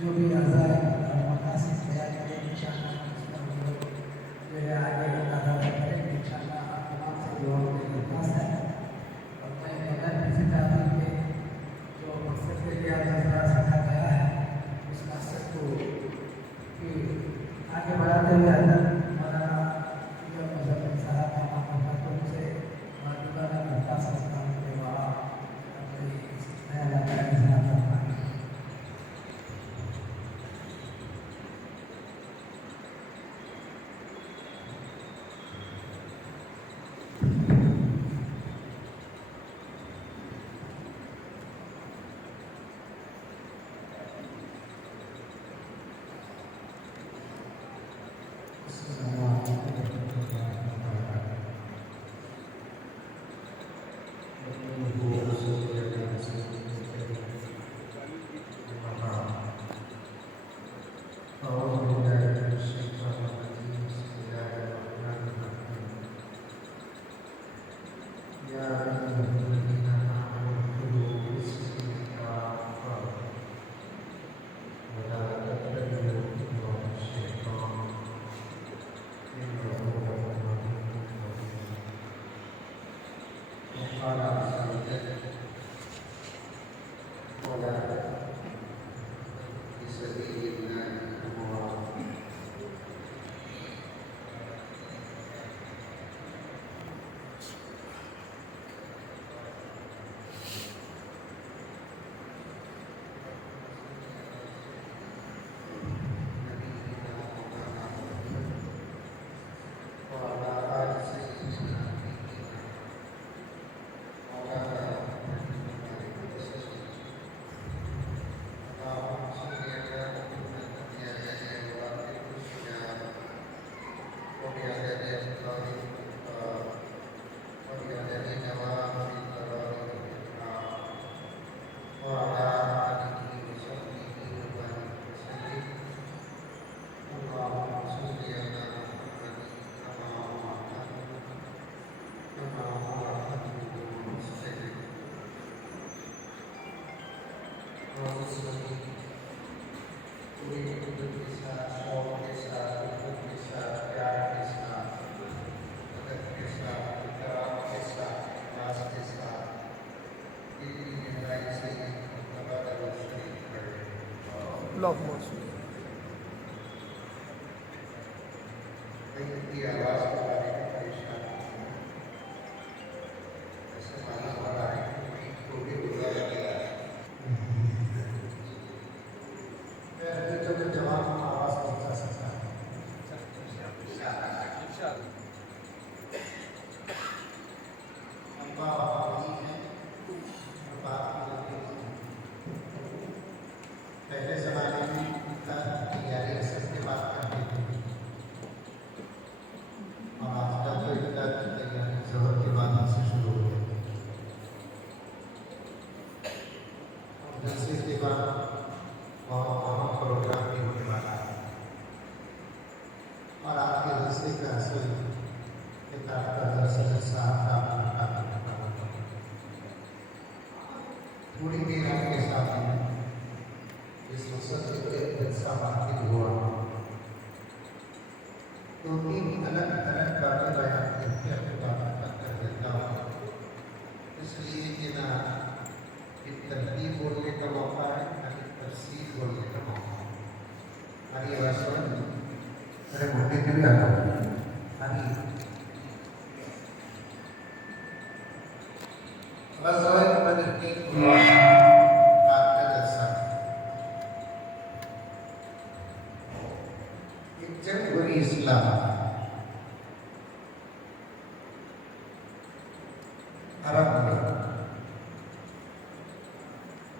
جو بھی اعضاء مقاصد بیان کریں انشاءاللہ اس پر ہم لوگ جو ہے آگے مطالعہ کریں گے انشاءاللہ. آپ تمام سے دعا کی درخواست ہے اور میں بغیر کسی تعطیل کے جو مقصد کے لیے آج رکھا گیا ہے اس مقصد کو آگے بڑھاتے ہوئے حضرت مولانا مظفر صاحب تمام خاتون سے موجودہ درخواست کرتا ہوں کہ وہاں اپنی نیا علاقہ اظہار فرمائیں.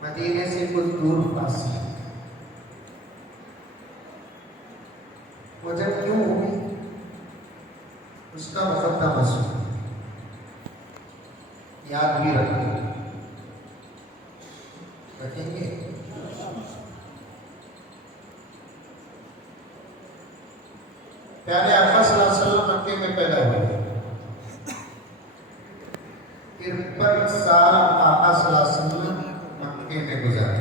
مدینے سے کچھ دور فاصلے وہ جب کیوں ہوئی اس کا وقت تھا مسئلہ یاد بھی رکھیں گے. پیارے آقا صلی اللہ علیہ وسلم مکے میں پیدا ہوئے. 53 سال آقا صلی اللہ علیہ وسلم مکے میں گزارے.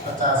50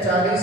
40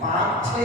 5-6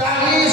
40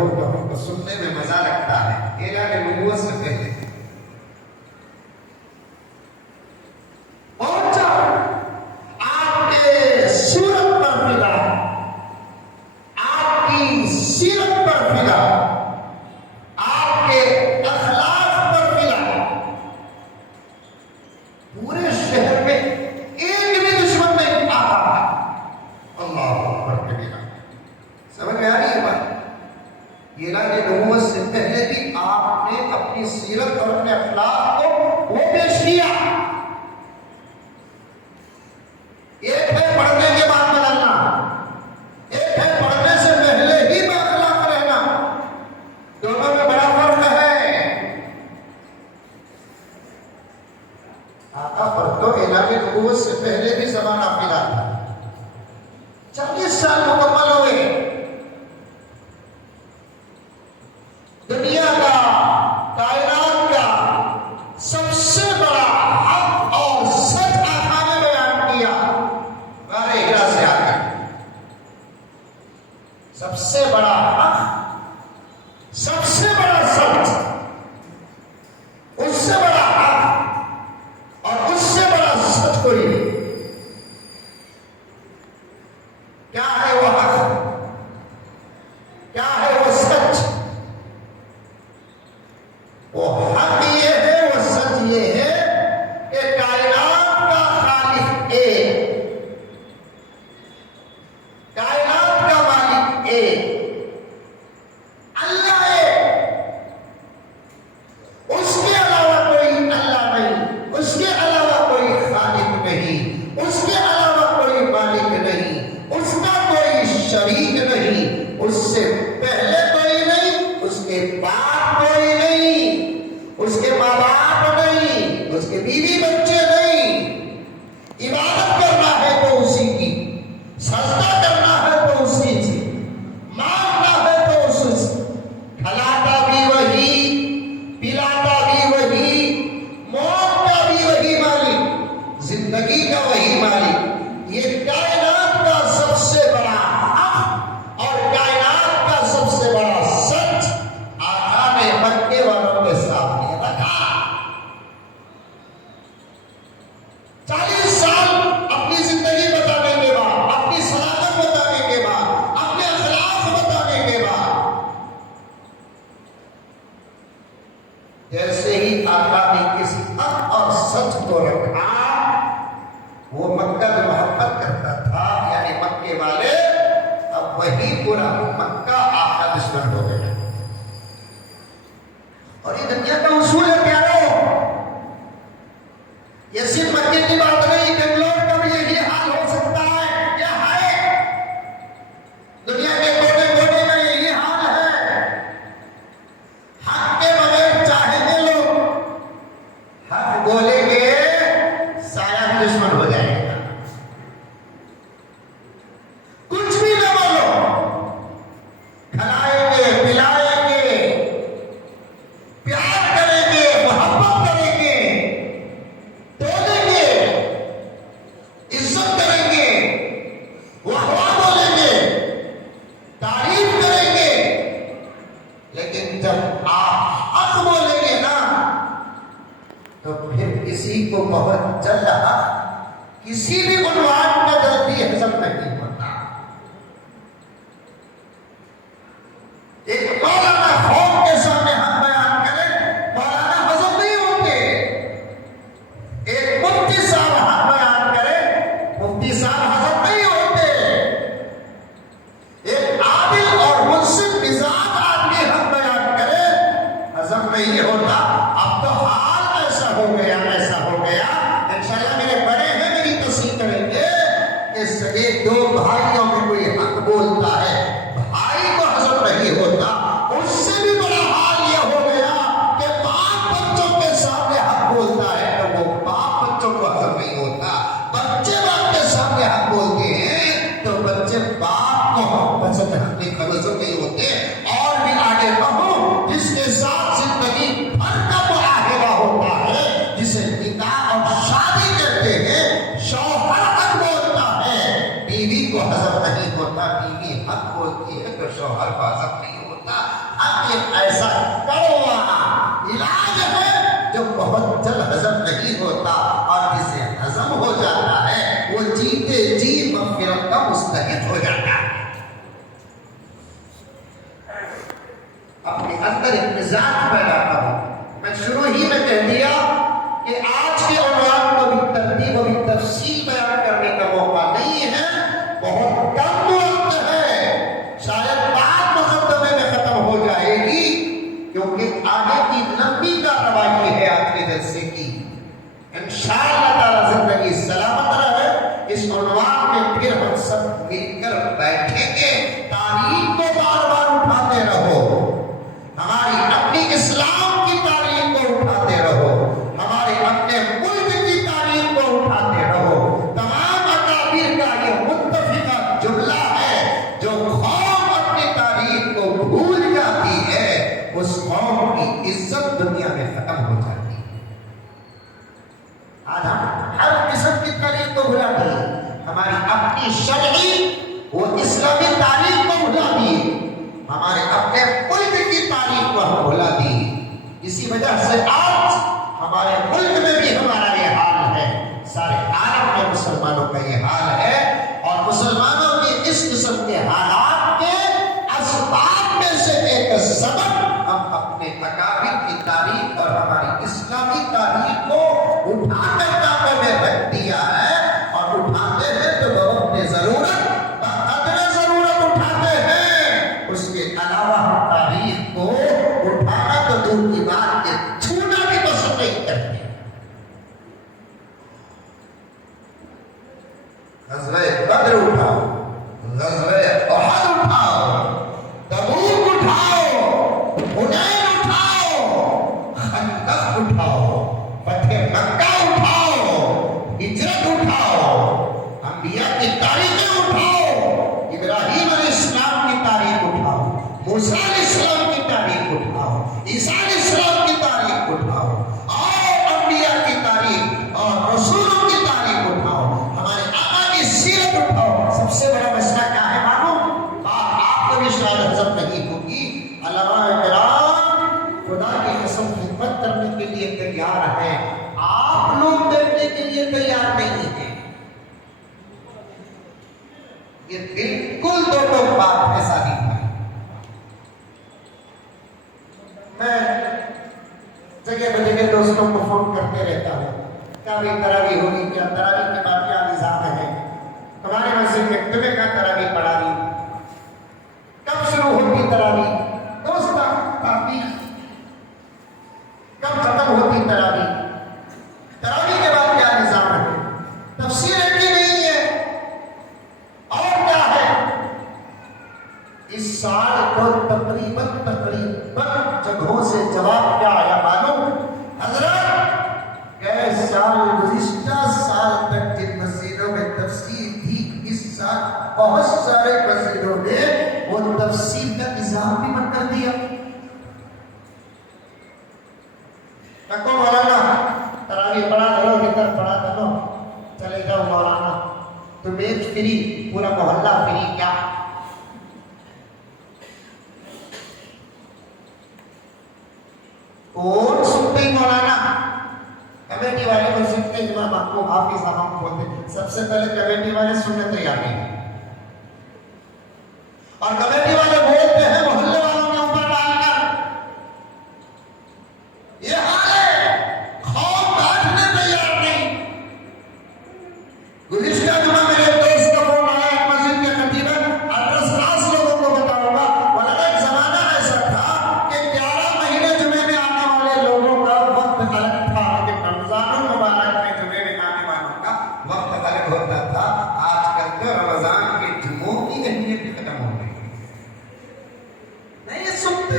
ہو تو ہم کو سننے میں مزہ لگتا ہے۔ اعلان نبوت سے پہلے پہنچا آپ کے صورت پر فدا، آپ کی سیرت پر فدا، آپ کے اخلاق پر فدا۔ پورے شہر میں ایک بھی دشمن نہیں آتا تھا۔ اللہ اکبر کبیرہ۔ سمجھ میں آ رہی ہے بات؟ یہ نا کہ نبوت سے پہلے بھی آپ نے اپنی سیرت اور اپنے اخلاق کو وہ پیش کیا۔ ایک ہے پڑھنے کے بعد بدلنا، ایک ہے پڑھنے سے پہلے ہی بااخلاق رہنا، دونوں میں بڑا فرق ہے۔ آقا پر تو اعلان نبوت سے پہلے بھی زمانہ فدا تھا۔ 40 سال مکمل ہوئے۔ دنیا کا، کائنات کا سب سے بڑا حق اور سچ آقا نے بیان کیا غار ہرا سے آ کر۔ سب سے بڑا حق، سب سے بڑا سچ، اس سے بڑا حق اور اس سے بڑا سچ کوئی نہیں۔ کیا ہے وہ حق؟ کیا ہے وہ سچ؟ وہ حق یہ ہے، وہ سچ یہ ہے کہ کائنات کا خالق ایک، کائنات کا مالک ایک، اللہ ایک، اس کے علاوہ کوئی اللہ نہیں، اس کے علاوہ کوئی خالق نہیں، اس کے علاوہ کوئی مالک نہیں، اس کا کوئی شریک نہیں، اس سے پہلے کوئی نہیں، اس کے بعد کوئی نہیں، اس کے ماں باپ نہیں، اس کے بیوی بچے نہیں۔ عبادت کرنا ہے تو اسی کی، سجدہ کرنا ہے تو اسی سے، مانگنا ہے تو اسی سے، کھلاتا بھی وہی، پلاتا بھی وہی، موت کا بھی وہی مالک، زندگی کا وہی مالک۔ یہ کائنات کا سب سے بڑا حق اور کائنات کا سب سے بڑا سچ آقا نے مکے والوں کے سامنے رکھا۔ 40 سال اپنی زندگی بتانے کے بعد، اپنی صلاحیت بتانے کے بعد، اپنے اخلاق بتانے کے بعد، جیسے ہی آقا نے کسی حق اور سچ کو رکھا، وہ مکہ میں محبت کرتا تھا، یعنی مکے والے، اب وہی پورا مکہ آقا دشمن ہو گیا۔ اور یہ دنیا کا اصول ہے پیارو، یہ صرف مکے کی بات نہیں، بنگلور کا بھی یہی حال ہو سکتا ہے، یہ ہے دنیا کے کونے کونے میں یہی حال ہے۔ حق کے بغیر چاہیں گے لوگ، حق بولیں گے سایہ بھی دشمن ہو جائے گا۔ کچھ بھی نہ بولو، کھلائیں گے، پلائیں گے، پیار کریں گے، محبت کریں گے، تولیں گے، عزت کریں گے، واہ بولیں گے، تعریف کریں گے، لیکن جب آپ حق بولیں گے نا تو پھر کسی کو بہت جلد کسی بھی عنوان میں جلدی ہضم نہیں ہوتا۔ ایک مولانا قوم کے سامنے حق بیان کرے، مولانا ہضم نہیں ہوتے۔ ایک مفتی صاحب حق بیان کرے، مفتی صاحب ہضم نہیں ہوتے۔ ایک عادل اور منصف مزاج آدمی حق بیان کرے، ہضم نہیں ہوتا۔ اب تو حال ایسا ہو گیا، ایسا ہو گیا، انشاءاللہ میرے بڑے ہیں میری تصحیح کریں گے کہ 2 یہ ایسا کڑوا علاج ہے جو بہت جلد ہضم نہیں ہوتا، اور جسے ہضم ہو جاتا ہے وہ جیتے جی مغفرت کا مستحق ہو جاتا ہے۔ اپنے اندر ایک مزاج پیدا کرو۔ میں شروع ہی میں کہہ دیا کہ آج کے عنوان کو بھی ترتیب و بھی تفصیل بیان کرنے کا موقع نہیں ہے، بہت کم وقت ہے، شاید بعد مقدمے میں ختم ہو جائے گی، کیونکہ آگے کی لمبی کارروائی ہے آج کے جلسے کی۔ انشاءاللہ تعالی زندگی سلامت رہے، اس عنوان میں پھر ہم سب مل کر بیٹھیں گے۔ تاریخ کو بار بار اٹھاتے رہو، ہماری اپنی اسلام کی تاریخ کو اٹھاتے رہو، ہمارے اپنے ملک کی تاریخ کو اٹھاتے رہو۔ تمام اکابر کا یہ متفقہ جملہ ہے، جو قوم اپنی تاریخ کو بھول جاتی ہے اس قوم کی عزت دنیا میں ختم ہو جاتی ہے۔ آج ہم ہر قسم کی تاریخ کو بھلا دیے، ہماری اپنی شرعی وہ اسلامی تاریخ کو بھلا دیے، ہمارے اپنے ملک کی تاریخ کو ہم بھلا دی۔ اسی وجہ سے آج ہمارے ملک میں بھی ہمارا یہ حال ہے، سارے عالم میں مسلمانوں کا یہ حال ہے، اور مسلمانوں کی اس قسم کے حالات کے اسباب میں سے ایک سبب ہم اپنے اکابر کی تاریخ اور ہماری اسلامی تاریخ کو اٹھا کر کعبے میں رکھ دیا ہے، اور اٹھاتے ہیں تو بوقت ضرورت بقدر ضرورت اٹھاتے ہیں، اس کے علاوہ ہم تاریخ کو اٹھانا تو دور کی بات کے چھونا بھی پسند نہیں کرتے۔ غزوہ بدر اٹھاؤ، غزوہ احد اٹھاؤ، تبوک اٹھاؤ، حنین اٹھاؤ، خندق اٹھاؤ، فتح مکہ اٹھاؤ، ہجرت اٹھاؤ، انبیاء کی تاریخیں اٹھاؤ، ابراہیم علیہ السلام کی تاریخ اٹھاؤ، موسیٰ علیہ السلام کی تاریخ اٹھاؤ، عیسیٰ علیہ السلام کی تاریخ اٹھاؤ، اور انبیاء کی تاریخ اور رسولوں کی تاریخ اٹھاؤ، ہمارے آقا کی سیرت اٹھاؤ۔ سب سے بڑا مسئلہ کیا ہے معلوم؟ آپ کو بھی شاید ہضم نہیں ہوگی، علماء کرام خدا کی قسم خدمت کرنے کے لیے تیار ہیں، آپ لوگ بیٹھنے کے لیے تیار نہیں ہیں۔ یہ بالکل دو بات ہے ساری بھائی۔ میں جگہ بجگہ دوستوں کو فون کرتے رہتا ہوں، کیا بھائی تراویح ہوگی کیا؟ تراویح کے بعد کیا نظام ہے؟ ہماری مسجد میں جمعے کا تراویح پڑھا رہی، کب شروع ہوتی تراویح؟ دوستاں تراویح کب ختم ہوتی تراویح؟ تراویح کے بعد کیا نظام ہے؟ تفسیر ایک ہی نہیں ہے، اور کیا ہے؟ اس سال کو تقریباً جگہوں سے جواب کیا آیا معلوم؟ حضرت گئے سال گزشتہ سال تک جن مسجدوں میں تفسیر تھی، اس سال بہت سارے مسجدوں نے وہ تفسیر کا نظام بھی بند کر دیا۔ کہو مولانا تراویح پڑھا کرو، ذکر پڑھا کرو، چلے جاؤ مولانا، تو بیچ فری، پورا محلہ فری کیا؟ کون سنتے مولانا؟ کمیٹی والے کو سنتے، امام آپ کو حافظ صاحب بولتے، سب سے پہلے کمیٹی والے سننے تیار نہیں، اور کمیٹی والے بولتے ہیں محلے والوں کے اوپر ڈال کر، یہ حال ہے، خوف بیٹھنے تیار نہیں۔ گزشتہ جمعہ میرے دوست کا فون آیا، ایک مسجد کے خطیب ہے، ایڈریس خاص لوگوں کو بتاؤں گا، مولانا ایک زمانہ ایسا تھا کہ 11 مہینے جمعے میں آنے والے لوگوں کا وقت الگ تھا، لیکن رمضان المبارک میں جمعے میں آنے والوں کا وقت الگ ہوتا تھا۔ آج کل تو رمضان کے جمعوں کی اہمیت بھی ختم ہو گئی، نہیں سنتے،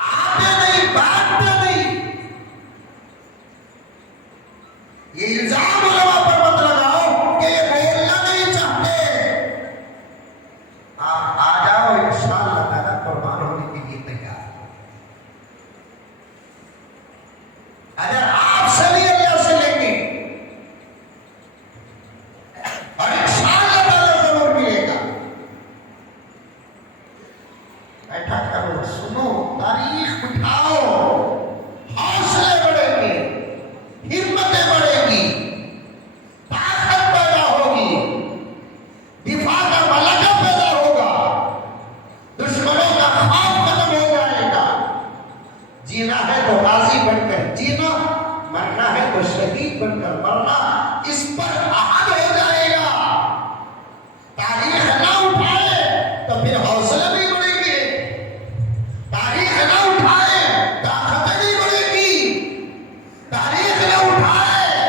آتے نہیں، بانٹتے نہیں۔ یہ الزام علماء پر مت لگاؤ کہ یہ بولنا نہیں چاہتے، آپ آ جاؤ، انشاءاللہ تعالیٰ قربان ہونے کے لیے تیار۔ اگر آپ صلی اللہ سے لیں گے اور انشاءاللہ تعالیٰ ضرور ملے گا، بیٹھا کرو، سنو، تاریخ اٹھاؤ، حوصلے بڑھیں گے، ہمتیں بڑھیں گی، طاقت پیدا ہوگی، دفاع کا ملکہ پیدا ہوگا، دشمنوں کا خوف ختم ہو جائے گا۔ جینا ہے تو غازی بن کر جینا، مرنا ہے تو شہید بن کر مرنا، اس پر عہد ہو جائے گا۔ تاریخ نہ اٹھائے تو پھر حوصلے نہیں بڑھیں گے، تاریخ نہ اٹھائے طاقت نہیں بڑھے گی، تاریخ نہ اٹھائے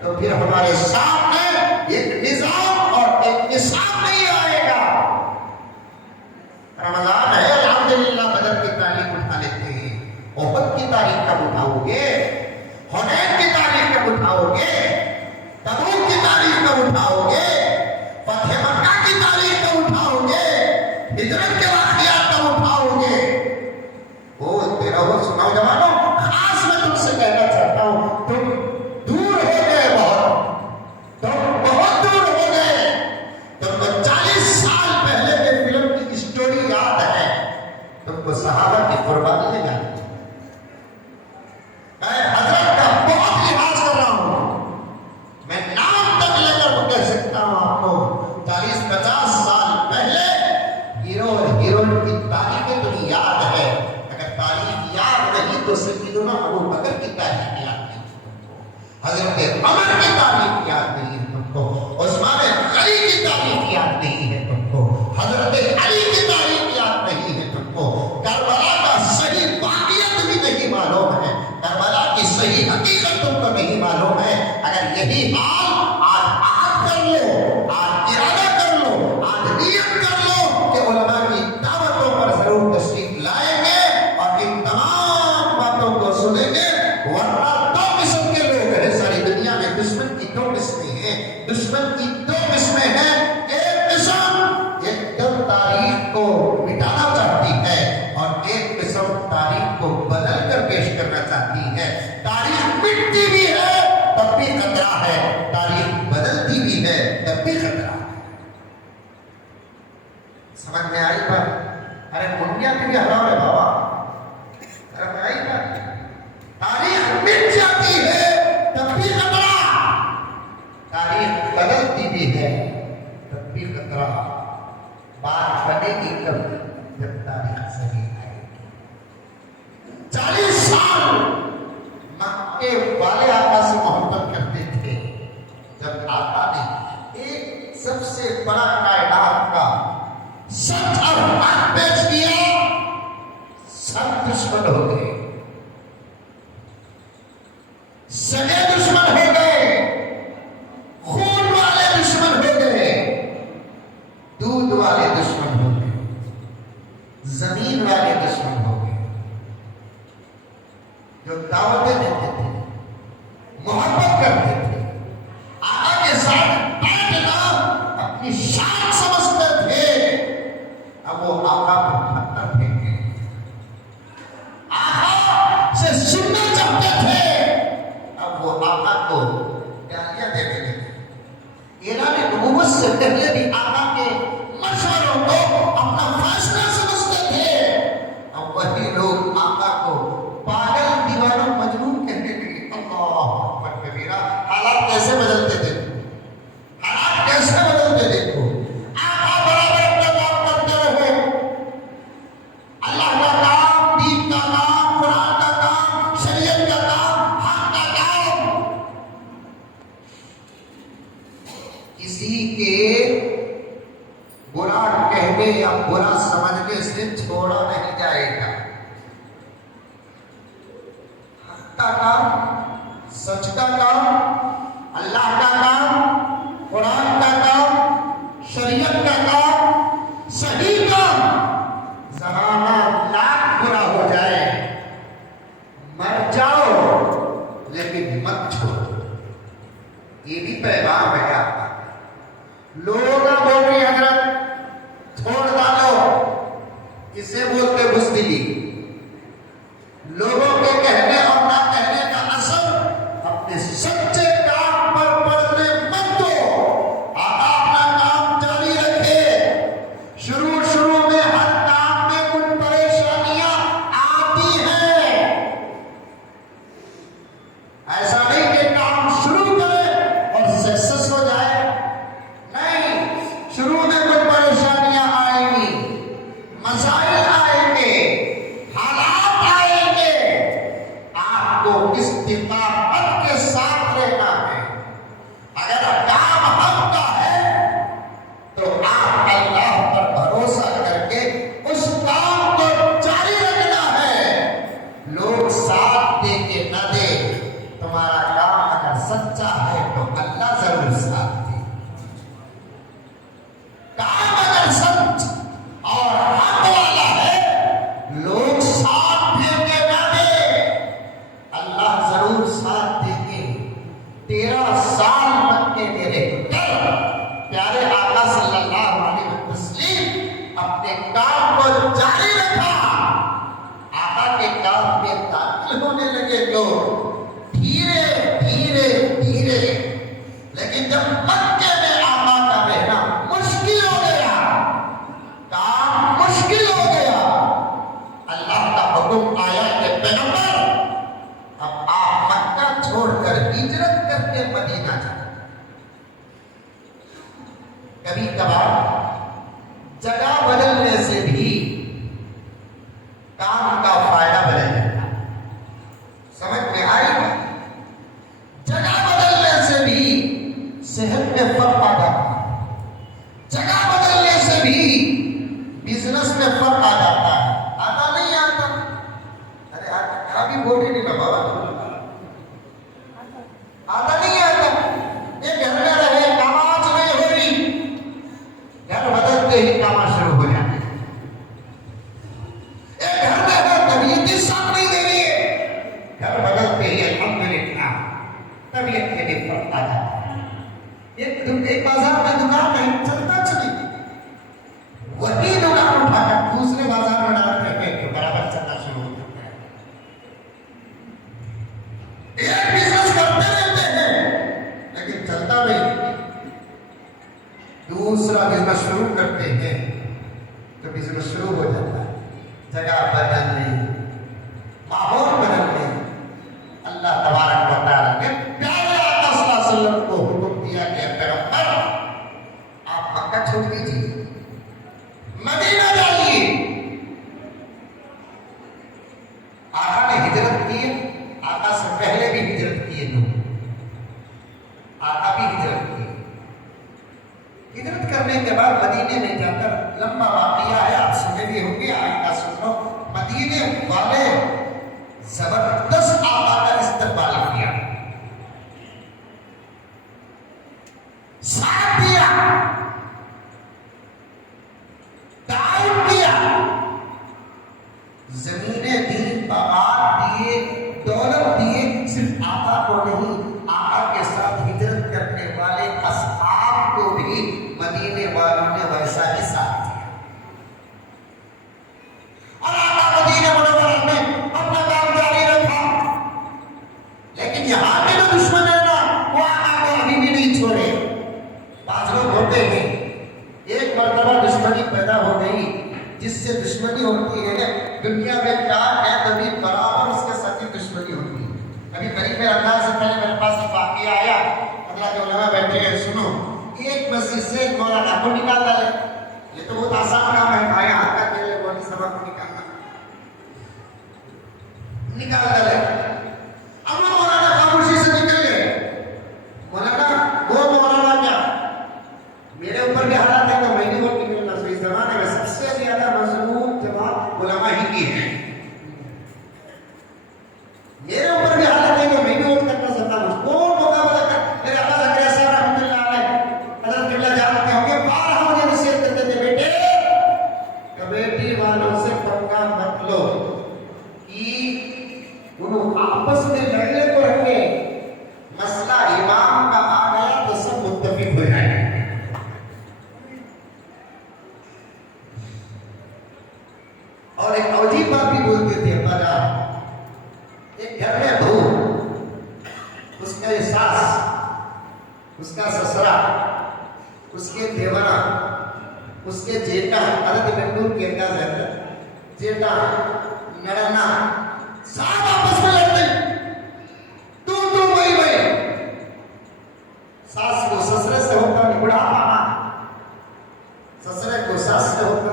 تو پھر ہمارے سامنے ایک نظام اور ایک نصاب نہیں آئے گا۔ رمضان ہے، الحمدللہ بدر کی تاریخ اٹھا لیتے ہیں، احد کی تاریخ کب اٹھاؤ گے؟ حنین کی تاریخ کب اٹھاؤ گے؟ تبوک کی تاریخ کب اٹھاؤ گے؟ فتح مکہ کی تاریخ کب اٹھاؤ گے؟ ہجرت کے واقعات کب اٹھاؤ گے؟ بولتے رہو نوجوانوں، خاص میں تم سے کہنا چاہتا ہوں، تم دور ہو گئے، تم بہت دور ہو گئے، تم کو 40 سال پہلے کے فلم کی اسٹوری یاد ہے، تم کو صحابہ کی قربانی یاد ہے۔ میں حضرت کا بہت لحاظ کر رہا ہوں، میں نام تک لے کر کہہ سکتا ہوں آپ کو، 40-50 سال پہلے ہیرو اور ہیروئن کی تاریخیں تمہیں یاد ہے۔ اگر تاریخ یاد نہیں تو سیدنا ابو بکر کی تاریخ یاد نہیں تم کو، حضرت عمر کی تاریخ یاد نہیں ہے تم کو، عثمان غنی کی تاریخ یاد نہیں ہے تم کو، حضرت علی کی تاریخ یاد نہیں ہے تم کو، کربلا کا صحیح واقعہ بھی نہیں معلوم ہے، کربلا کی صحیح حقیقت تم کو نہیں معلوم ہے۔ اگر یہی حال آج عہد کر لو، آج ارادہ کر لو، آج نیت کر لو کہ علماء کی دعوتوں پر ضرور تشریف لائیں گے اور ان تمام باتوں کو سنیں گے، ورنہ دو قسم کے لوگ ہیں ساری دنیا میں، دشمن کی دو قسمیں ہیں، دشمن کی دو قسمیں ہیں، ایک قسم ایک دم تاریخ کو مٹانا چاہتی ہے اور ایک قسم تاریخ کو بدل کر پیش کرنا چاہتی ہے۔ تاریخ مٹتی بھی ہے تب بھی خطرہ ہے، تاریخ بدلتی بھی ہے تب بھی خطرہ ہے۔ سمجھ میں آئی بات؟ ارے منڈیا بھی ہراؤ ہے بابا، ارے میں آئی بات؟ تاریخ مٹ جاتی ہے تب بھی خطرہ، تاریخ بدلتی بھی ہے تب بھی خطرہ۔ بات بنے گی کب؟ جب تاریخ صحیح آئے گی۔ 40 سال مکے والے آقا سے محبت کرتے تھے، جب آقا نے ایک سب سے بڑا کائنات کا سچ اور حق پیش کیا، سب دشمن ہو گئے، سگے دشمن ہو گئے، خون والے دشمن ہو گئے، دودھ والے دشمن ہو گئے، زمین والے دشمن ہو گئے، جو دعوتیں دیتے تھے، محبت کرتے تھے، آقا کے ساتھ بیٹھنا اپنی شان سمجھتے تھے، اب وہ آقا کو پتھر پھینکے، آقا سے سننا چاہتے تھے، اب وہ آقا کو گالیاں دینے لگے۔ اعلان نبوت سے پہلے بھی آقا کے مشوروں کو اپنا فیصلہ سمجھتے تھے، اب وہی لوگ آقا کو پاگل، دیوانہ، مجنون کہنے لگے۔ اللہ اکبر کبیرہ۔ حالات کیسے بدلتے تھے، حالات کیسے بدلتے دیکھو۔ آقا برابر اپنا کام کرتے رہے، اللہ کا کام، دین کا کام، قرآن کا کام، شریعت کا کام، حق کا کام۔ کسی کے برا کہنے یا برا سمجھنے سے چھوڑا نہیں جائے گا۔ حق کا کام، سچ کا کام، اللہ کا کام، قرآن کا کام، شریعت کا کام، صحیح کام، زمانہ لاکھ برا ہو جائے، مر جاؤ لیکن مت چھوڑو، یہ بھی پیغام ہے آپ کا۔ لوگ بول رہے حضرت چھوڑ ڈالو، اسے بولتے بزدلی۔ لوگوں کے کہنے اور نہ کہنے کا اثر اپنے سچے کام پر پڑنے مت دو، آقا اپنا کام جاری رکھے۔ شروع میں ہر کام میں مسائل آئیں گے، حالات آئیں گے، آپ کو استقامت کے ساتھ رہنا ہے۔ اگر کام ہم کا ہے تو آپ اللہ پر بھروسہ کر کے اس کام کو جاری رکھنا ہے۔ لوگ ساتھ دے کے نہ دے، تمہارا کام اگر سچا ہے تو اللہ ضرور ساتھ دے۔ کام اگر سچ اور حق والا ہے، لوگ ساتھ دے کے نہ دے، اللہ ضرور ساتھ دے گے۔ 13 سال تک کے میرے پیارے آقا صلی اللہ علیہ وسلم اپنے کام کو جاری رکھا۔ آقا کے کام میں داخل ہونے لگے لوگ دھیرے دھیرے دھیرے، لیکن جب مکے میں آقا کا رہنا مشکل ہو گیا، کام مشکل ہو گیا، اللہ کا حکم آیا کہ پیغمبر اب آپ مکہ چھوڑ کر ہجرت کر کے مدینہ جائیں۔ کبھی کبھار جگہ بدلنے سے بھی کام کا فائدہ بدل جاتا ہے۔ سمجھ میں آئی بات؟ جگہ بدلنے سے بھی صحت میں فرق آ جاتا ہے، جگہ بدلنے سے بھی بزنس میں فرق آ جاتا ہے۔ آتا نہیں آتا؟ ارے ابھی بوٹی نہیں بابا، آتا نہیں آتا؟ یہ گھر میں رہے، کاماج نہیں ہو رہی، گھر بدلتے ہی کام شروع ہو جاتے ہیں۔ ایک گھر میں ہے، طبیعت ہی ساتھ نہیں دے رہی ہے، گھر بدلتے ہی الحمدللہ طبیعت کے بھی فرق آ جاتا ہے۔ ایک بازار میں دکان نہیں چلتا چلی، وہی دکان اٹھا کر دوسرے بازار میں ڈالتے ہیں تو برابر چلنا شروع ہو جاتا ہے۔ ایک بزنس کرتے رہتے ہیں لیکن چلتا نہیں، دوسرا بزنس شروع کرتے ہیں تو بزنس شروع ہو جاتا ہے۔ جگہ بدلنے، ماحول بدلنے، اللہ تبارک و تعالیٰ نے پیارے آقا صلی اللہ علیہ وسلم کو حکم دیا کہ پیغمبر آپ مکہ چھوڑ دیجیے، مدینہ جائیے۔ آقا نے ہجرت کی، آقا سے پہلے بھی ہجرت کیے لوگ، آقا بھی ہجرت کی۔ ہجرت کرنے کے بعد مدینے میں جا کر لمبا واقعہ ہے، آپ سنے بھی ہوں گے، آئندہ سن لو۔ مدینے والے زبردست آقا کا استقبال کیا، ساتھ دیا، تعاون کیا، زمینیں دی، باغات دیے، دولت دیے۔ صرف آقا کو نہیں، آقا کے ساتھ ہجرت کرنے والے اصحاب کو بھی مدینے والوں نے ویسا ہی ساتھ دیا۔ اور آقا مدینہ منورہ میں اپنا کام جاری رکھا، لیکن یہاں کے جو دشمن ہے نا، وہ آقا کو ابھی بھی نہیں چھوڑے۔ بعض لوگ ہوتے ہیں، ایک مرتبہ دشمنی پیدا ہو گئی، جس سے دشمنی ہوتی ہے دنیا میں چار ہے کبھی برابر اس کے ساتھ ہی دشمنی ہوتی ہے۔ ابھی قریب میں رمضان سے پہلے میرے پاس ایک واقعہ آیا، اللہ کے علماء بیٹھے ہیں، سنو۔ ایک مسجد سے ایک مولانا کو نکال ڈالے، یہ تو بہت آسان کام ہے، آیا ہاتھ کا کھیلے بولی سبق کو نکالنا، نکال ڈالے۔ اب وہ مولانا خاموشی سے نکل گئے۔ مولانا وہ مولانا کیا، میرے اوپر بھی حالات ہے کہ میں نہیں وہ نکلنا، اس زمانے میں سب سے زیادہ مظلوم جماعت علماء ہی کی ہے۔ میرے اوپر بھی حالت ہے کہ میں بھی ووٹ کرنا چاہتا ہوں، کون مقابلہ کر۔ میرے ابا زکریا صاحب رحمۃ اللہ علیہ، حضرت قبلہ جانتے ہوں گے، بارہا مجھے نصیحت کرتے تھے، بیٹے کمیٹی والوں سے پنگا مت لو، انہوں آپس میں لڑنے کو رکھے، مسئلہ امام کا آ گیا تو سب متفق ہو جائے۔ اور ایک عجیب بات بھی بولتے تھے، ابا جان، ایک گھر میں بہو، اس کا ساس، اس کا سسرا، اس کے دیورا، اس کے جیٹا، حضرت بندور کے انداز ہے، جیٹا، نڑنا، سب آپس میں لڑتے، تو وہی ساس کو سسرے سے ہوتا نہیں، بڑھاپا، سسرے کو ساس سے ہوتا،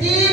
3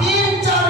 3-4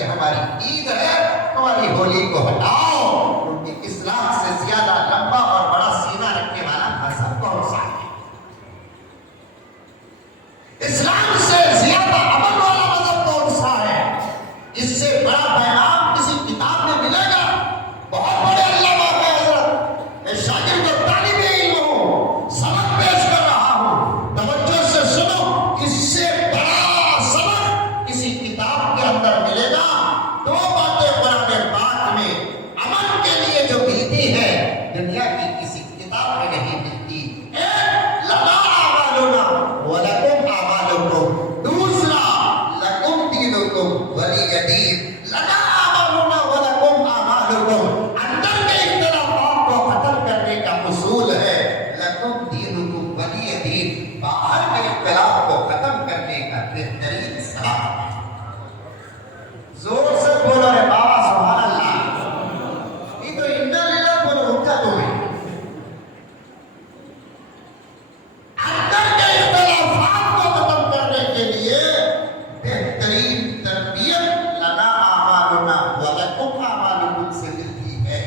یہ ہماری عید ہے، ہماری ہولی کو ہٹاؤ، کیونکہ اسلام سے زیادہ لمبا اور بڑا سینہ رکھنے والا مذہب کون سا ہے؟ اسلام سے زیادہ عمل والا مذہب کون سا ہے؟ اس سے بڑا پیغام کسی کتاب میں ملے گا؟ بہت بڑے علامہ ہے حضرت، میں شاگرد اور طالب علم ہوں، سبق پیش کر رہا ہوں، توجہ سے سنو، اس سے بڑا سبق کسی کتاب کے اندر ملے گا۔ دو باتیں قرآن پاک میں عمل کے لیے جو ملتی ہے دنیا کی کسی کتاب میں نہیں ملتی۔ ایک لنا اعمالنا ولکم اعمالکم، دوسرا لکم دینکم ولی دین۔ لنا اعمالنا ولکم اعمالکم اندر کے اختلافات کو ختم کرنے کا اصول ہے، لکم دینکم ولی دین باہر کے اختلاف کو ختم کرنے کا بہترین سبب ہے۔ زور سے بولو رے بابا سبحان اللہ، یہ تو انا للہ بولو اونچا تمہیں۔ اندر کے اختلافات کو ختم کرنے کے لیے بہترین تربیت لنا اعمالنا ولکم اعمالکم سے ملتی ہے،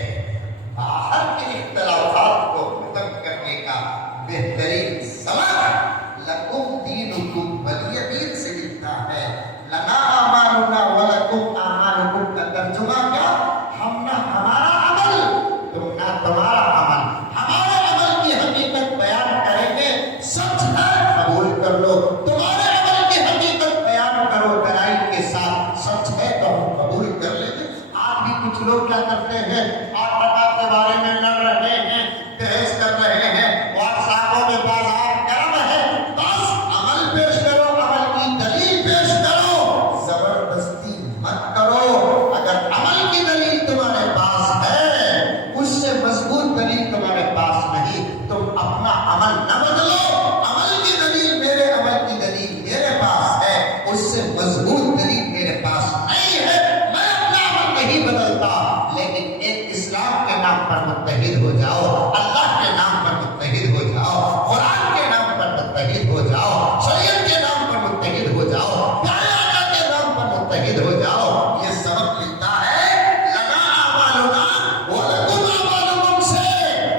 باہر کے اختلافات کو ختم کرنے کا بہترین سبب لکم دینکم ولی دین سے ملتا ہے۔ لنا اعمالنا ولکم اعمالکم کا ترجمہ کیا؟ ہم نہ ہمارا عمل، تم نہ تمہارا عمل، ہمارے عمل کی حقیقت بیان کریں گے، سچ ہے قبول کر لو، تمہارے عمل کی حقیقت بیان کرو گہرائی کے ساتھ، سچ ہے تو ہم قبول کر لیں گے۔ آج بھی کچھ لوگ کیا کرتے ہیں، آج زکوٰۃ کے بارے میں لڑ رہے ہیں، بحث کر رہے ہیں، واٹس ایپوں میں بازار گرم ہے، بس عمل پیش کرو، عمل کی دلیل پیش کرو، زبردستی مت کرو۔ اگر عمل کی دلیل تمہارے پاس ہے، اس سے مضبوط دلیل تمہارے پاس نہیں، تم اپنا عمل نہ بدلو۔ عمل کی دلیل میرے عمل کی دلیل میرے پاس ہے، اس سے مضبوط دلیل میرے پاس نہیں ہے، میں اپنا عمل نہیں بدلتا، لیکن ایک اسلام کے نام پر متحد ہو جاؤ، اللہ کے نام پر متحد ہو جاؤ، قرآن کے نام پر متحد ہو جاؤ، شریعت کے نام پر متحد ہو جاؤ، پیارے آقا کے نام پر متحد ہو جاؤ۔ یہ سبق ملتا ہے لنا اعمالنا ولکم اعمالکم سے۔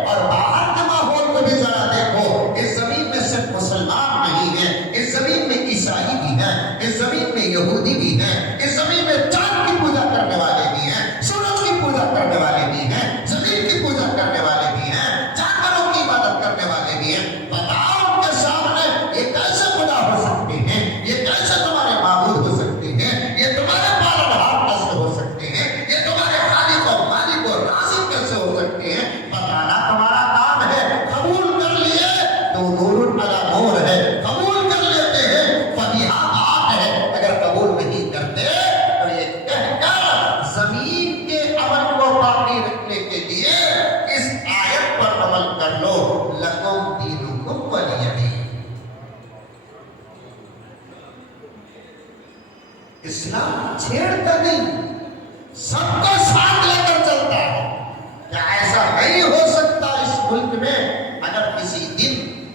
اور باہر کے ماحول کو بھی ذرا دیکھو، اس زمین میں صرف مسلمان نہیں ہیں، اس زمین میں عیسائی بھی ہیں، اس زمین میں یہودی بھی ہیں، اس زمین میں چاند کی پوجا کرنے والے بھی ہیں، سورج کی پوجا کرنے والے بھی ہیں، زمین کی پوجا کرنے والے بھی ہیں، جانوروں کی عبادت کرنے والے بھی ہیں۔ بتاؤ ان کے سامنے یہ کیسے خدا ہو سکتے ہیں، یہ کیسے تمہارے معبود ہو سکتے ہیں، یہ تمہارے پالنہار کیسے ہو سکتے ہیں، یہ تمہارے خالق اور مالک اور رازق کیسے ہو سکتے ہیں؟ بتانا تمہارا کام ہے۔ قبول کر لیے تو نور علی نور ہے، قبول کر لیتے ہیں فبیہا بات ہے، اگر قبول نہیں کرتے تو یہ کہہ کر زمین کے عمل کو باقی رکھنے کے لیے اس آیت پر عمل کر لو، لکم دینکم ولی دین۔ اسلام چھیڑتا نہیں، سب کو ساتھ لے کر چلتا ہے۔ کیا ایسا نہیں ہو سکتا اس ملک میں اگر کسی دن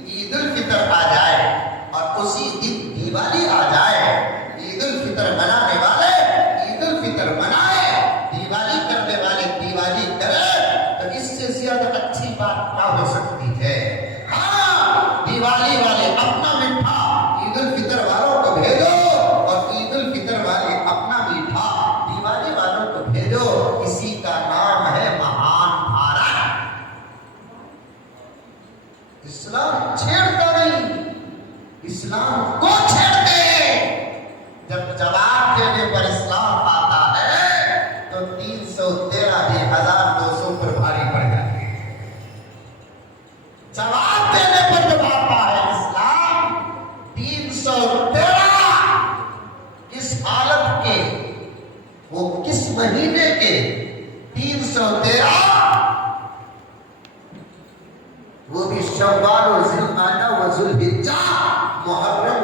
عید الفطر آ جائے اور اسی دن دیوالی آ جائے، عید الفطر منانے والے عید الفطر منائے، دیوالی کرنے والے دیوالی کرے، تو اس سے زیادہ اچھی بات کیا ہو سکتی ہے؟ ہاں، دیوالی والے اپنا میٹھا عید الفطر والوں کو بھیجو، اور عید الفطر والے اپنا میٹھا دیوالی والوں کو بھیجو، اسی کا نام ہے مہان بھارت۔ اسلام چھیڑتا نہیں، اسلام کو چھیڑتے ہیں۔ جب جواب دینے پر اسلام آتا ہے تو 313 بھی 1200 پر بھاری پڑ جاتے ہیں۔ جواب دینے پر جب آتا ہے اسلام 313 کس حالت کے، وہ کس مہینے کے 313، وہ بھی شوال و ذوالقعدہ و ذوالحجہ، محرم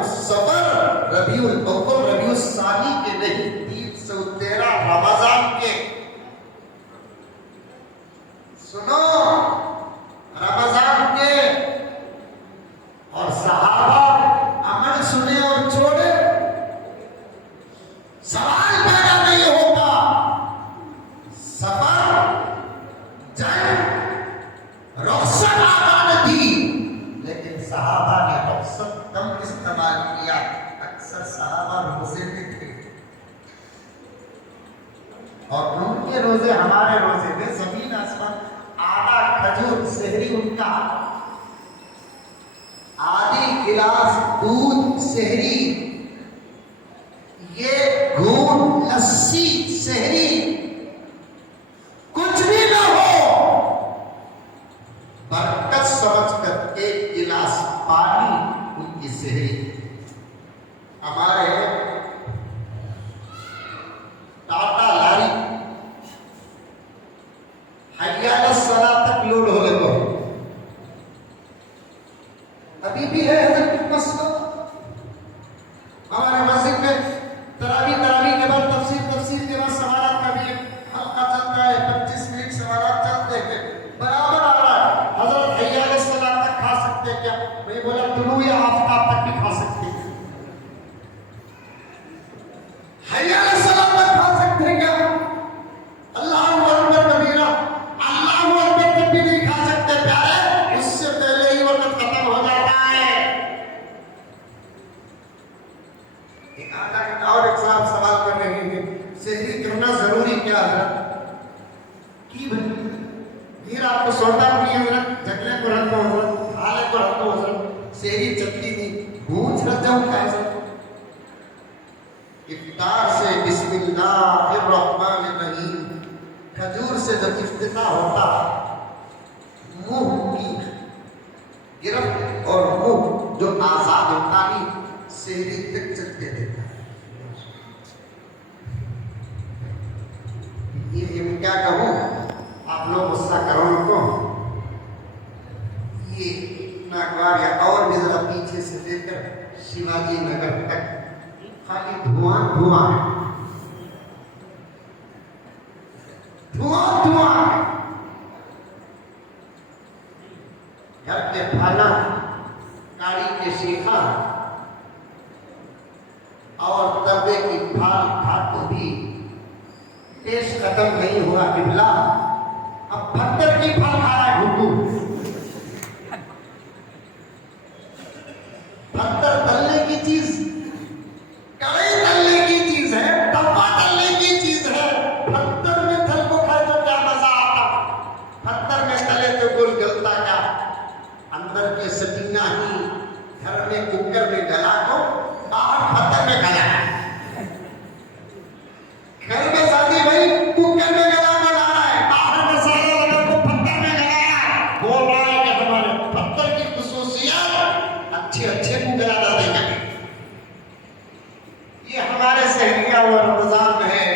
رمضان رخصت کم استعمال کیا، اکثر صحابہ روزے میں تھے اور ان کے روزے ہمارے روزے میں زمین آسمان، آدھا کھجور سحری ان کا، آدھی گلاس دودھ سحری، یہ گھونٹ لسی سحری، کچھ بھی نہ ہو برکت سمجھ کر ایک گلاس پانی ان کی سحری۔ ہمارے ٹاٹا لاری حی علی الصلاۃ تک لوڈ ہو لگو، ابھی بھی ہے حضرت کی مسجد، ہمارے مسجد میں تراویح کے بعد تفسیر کے بعد سوالات کا بھی حلقہ چلتا ہے، 25 منٹ سوالات چلتے ہیں، برابر آ رہا ہے۔ حضرت حی علی الصلاۃ تک کھا سکتے ہیں کیا؟ میں بولا طلوع آفتاب تک بھی کھا سکتے ہیں، حی علی الصلاۃ تک کھا سکتے ہیں کیا؟ اللہ اکبر کبیرہ، اللہ اکبر تک بھی نہیں کھا سکتے پیارے، اس سے پہلے ہی وقت ختم ہو جاتا ہے۔ ایک آدھا گھنٹہ اور ایک صاحب سوال کر رہے ہیں، سحری کرنا ضروری کیا حضرت؟ کی بھائی پھر آپ کو سوٹا بھی حضرت، جھگلے کو رکھ دو حضرت، آلے کو رکھ دو حضرت، سحری چلتی نہیں، بھوج رکھ جاؤں کا حضرت۔ افطار سے بسم اللہ الرحمن الرحیم، کھجور سے جب افتتاح ہوتا، منہ کی گرفت اور منہ جو آزاد ہوتا ہی سحری تک چلتے دیتا ہے۔ یہ میں کیا کہوں، آپ لوگ غصہ کرو ان کو، یہ ناگواریا اور بھی ذرا پیچھے سے لے کر شیواجی نگر تک خالی دھواں دھواں ہے، دھواں دھواں ہے۔ گھر کے پھالا، کاڑی کے شیخا اور تبے کی پھال کھا کے بھی ٹیسٹ ختم نہیں ہوا قبلہ، اب پتھر کی پھال کھا رہا ہے گھٹو۔ پتھر تلنے کی چیز، کڑھائی تلنے کی چیز ہے، توا تلنے کی چیز ہے، پتھر میں تل کو کھائے تو کیا مزہ آتا، پتھر میں تلے تو گل گلتا کیا، اندر کے سٹینا ہی گھر میں کوکر میں گلا کو باہر پتھر میں گلا ہے، گھر میں شادی بھائی کوکر میں گلا کو لا رہا ہے، باہر مسالہ لگا کو پتھر میں گلایا ہے، بول رہا ہے کہ ہمارے پتھر کی خصوصیات اچھے کو گلا دے گا۔ یہ ہمارے سحریہ وہ رمضان ہے،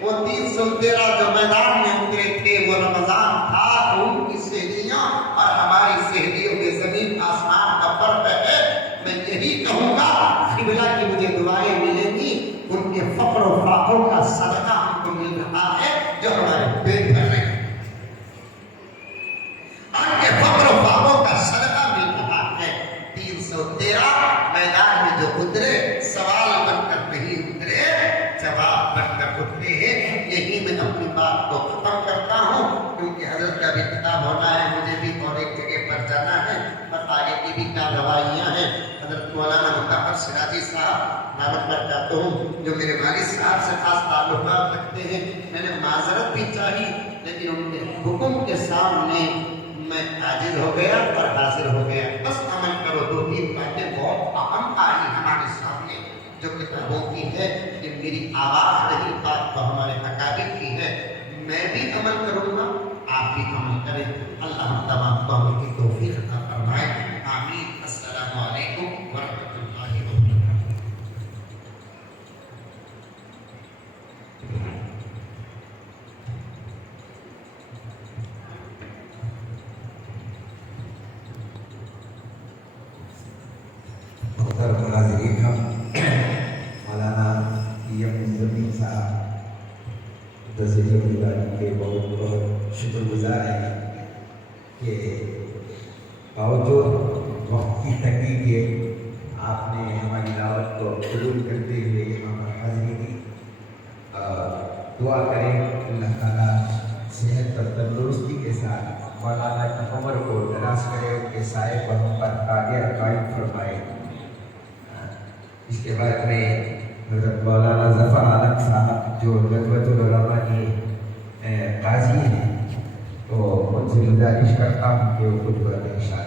وہ 313 جو میدان میں اترے تھے وہ رمضان تھا، ان کی سحریاں اور ہماری سحریوں میں زمین آسمان کا فرق ہے۔ میں یہی کہوں گا قبلہ کی مجھے دعائیں ملیں گی، ان کے فقر و فاقوں کا صدقہ ہم کو مل رہا ہے جو ہمارے پیٹ بھر رہے ہیں، ان کے فقر و فاقوں کا صدقہ مل رہا ہے۔ 313 میدان میں جو اترے سوال بن کر نہیں اترے، جواب بن کر اترے ہیں۔ یہی میں اپنی بات کو ختم کرتا ہوں، کیونکہ حضرت کا بھی خطاب ہونا ہے، مجھے بھی اور ایک جگہ پر جانا ہے اور آگے کی بھی کارروائیاں ہیں۔ حضرت مولانا مطہر سراجی صاحب دعوت پر چاہتا ہوں، جو میرے والد صاحب سے خاص تعلقات رکھتے ہیں، میں نے معذرت بھی چاہی لیکن ان کے حکم کے سامنے میں عاجز ہو گیا اور حاضر ہو گیا۔ بس عمل کرو، 2-3 باتیں بہت اہم آئی ہمارے سامنے جو کتابوں کی ہے، کہ میری آواز نہیں، بات تو ہمارے اکابر کی ہے، میں بھی عمل کروں گا، آپ بھی عمل کریں۔ اللہ ہم تمام کو عمل کی توفیق عطا فرمائے، آمین۔ السلام علیکم ورحمۃ اللہ وبرکاتہ۔ محترم حاضرین، ہم مولانا یم صاحب تزلیل الباری کے بہت بہت شکر گزار ہیں کہ باوجود وقت کی تنگی کے آپ نے ہماری دعوت کو قبول کرتے ہوئے یہاں پر حاضری دی۔ دعا کریں اللہ تعالیٰ صحت اور تندرستی کے ساتھ مولانا کی عمر کو دراز کرے، ان کے سائے پر ہم پر قادر قائم فرمائے۔ اس کے بعد میں حضرت مولانا ظفر عالم صاحب جو ندوۃ العلماء کے قاضی ہیں، تو ان سے گزارش کرتا ہوں کہ وہ کچھ باتیں ارشاد